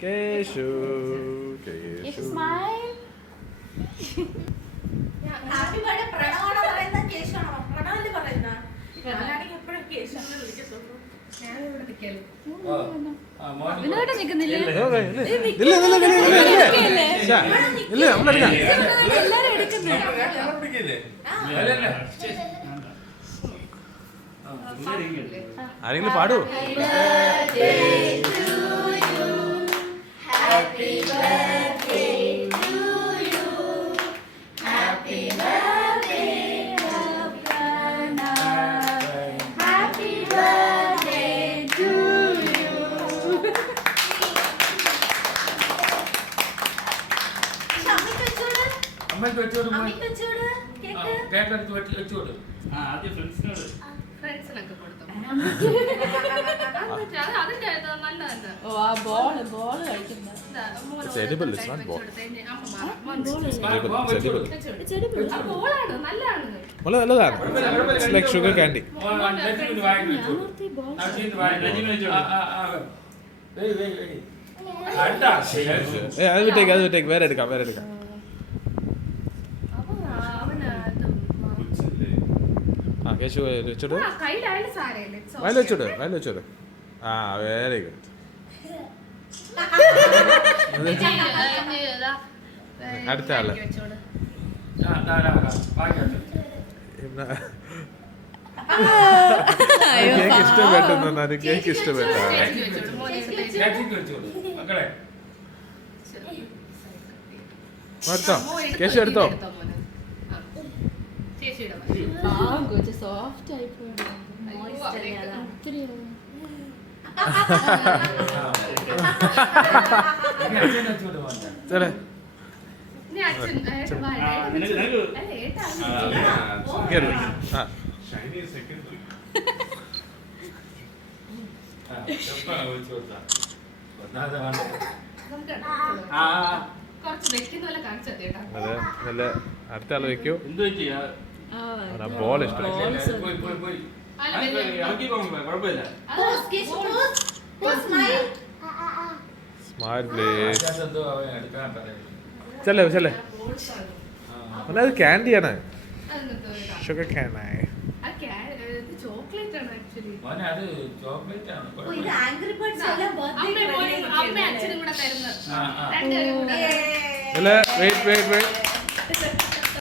Keshu smile. Happy birthday പ്രണവാണോ പറയുന്ന കേശാണോ? പ്രണവല്ലേ പറയുന്ന? ഞാനാണെങ്കിൽ എപ്പോഴും കേശാണെന്ന് വിളിക്കത്തുള്ളൂ. ഞാനിവിടെ നിൽക്കല്. ഇതിനോട്ട് നിൽക്കുന്നില്ലേ? എല്ലാരും എടുക്കുന്നേ. ആരെങ്കിലും പാടൂ. ഫ്രണ്ട്സിനൊക്കെ കൊടുത്തു. It's edible, it's not ball. വളരെ നല്ലതാണ്. It's like sugar candy. അത് വിട്ടേക്ക് വേറെ എടുക്കാം. ആ കേശു വെച്ചോട്, വയൽ വെച്ചോട്. ആ വെരി ഗുഡ്. അടുത്ത ആള് കേക്ക് ഇഷ്ടപ്പെട്ടു. കേക്ക് ഇഷ്ടപ്പെട്ട എടുത്തോ, കേശു എടുത്തോ. സോഫ്റ്റ് ആയിപ്പോയി. ചേട്ടാ അതെ നല്ല അടുത്ത ആള് വെക്കൂ. ബോൾ ഇഷ്ടം. Smile please. ചെല്ലേ അത് ക്യാൻഡിയാണ്. Sugar candy. വെയിറ്റ്